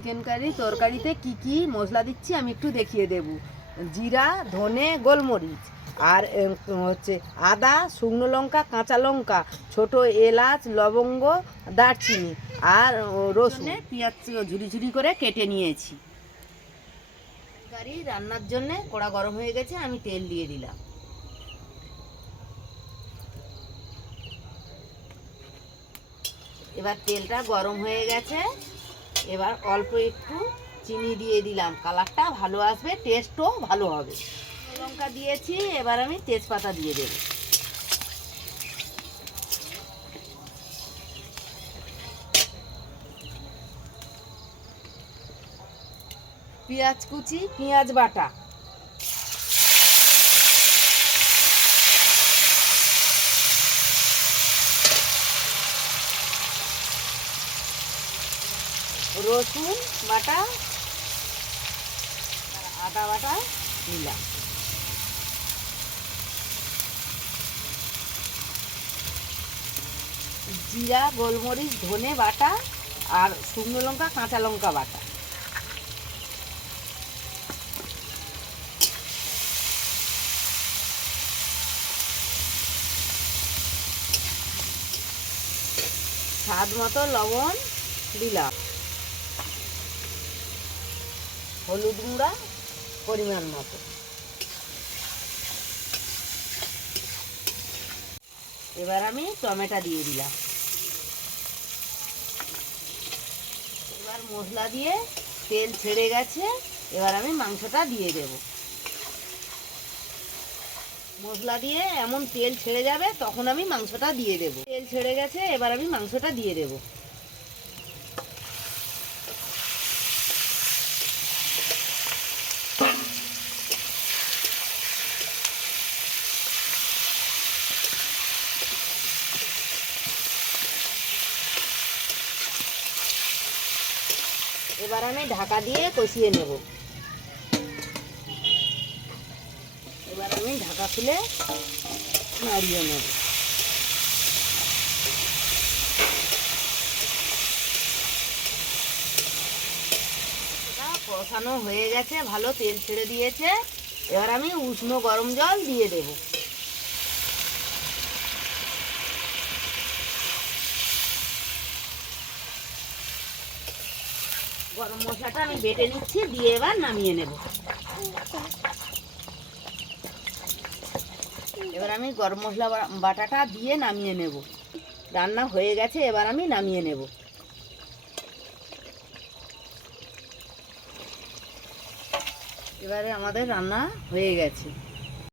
Chicken curry তরকারিতে কি কি মশলা দিচ্ছি আমি একটু দেখিয়ে দেব। জিরা, ধনে, গোলমরিচ। আর হচ্ছে আদা, শুকনো লঙ্কা, কাঁচা লঙ্কা, ছোট এলাচ, লবঙ্গ, দারচিনি আর রসুন। পেঁয়াজ ঝুরি ঝুরি করে কেটে নিয়েছি। কারি রান্নার জন্য কড়া গরম হয়ে গেছে, আমি তেল দিয়ে দিলাম। এবার তেলটা গরম হয়ে গেছে। এবার অল্প একটু চিনি দিয়ে দিলাম। কালারটা ভালো আসবে টেস্টও ভালো হবে। লঙ্কা দিয়েছি, এবার আমি তেজপাতা দিয়ে দেব। পেঁয়াজ কুচি, পেঁয়াজ বাটা। রসুন বাটা আদা বাটা দিলাম জিরা, গোলমরিচ, ধনে বাটা আর শুকনো লঙ্কা, কাঁচা লঙ্কা বাটা। স্বাদ মতো লবণ দিলাম। হলুদ গুঁড়া, পরিমাণ মতো। এবার আমি টমেটো দিয়ে দিলাম। এবার মশলা দিয়ে তেল ছেড়ে গেছে, এবার আমি মাংসটা দিয়ে দেব। মশলা দিয়ে এমন তেল ছেড়ে যাবে, তখন আমি মাংসটা দিয়ে দেব। তেল ছেড়ে গেছে, এবার আমি মাংসটা দিয়ে দেবো। এবার আমি ঢাকা দিয়ে কষিয়ে নেব। এবার আমি ঢাকা খুলে নাড়িয়ে নেব। কষানো হয়ে গেছে, ভালো তেল ছেড়ে দিয়েছে। এবার আমি উষ্ণ গরম জল দিয়ে দেবো। গরম মশলাটা আমি বেটে নিচ্ছি, দিয়ে এবার নামিয়ে নেব। এবার আমি গরম মশলা বাটাটা দিয়ে নামিয়ে নেব। রান্না হয়ে গেছে, এবার আমি নামিয়ে নেব। এবারে আমাদের রান্না হয়ে গেছে।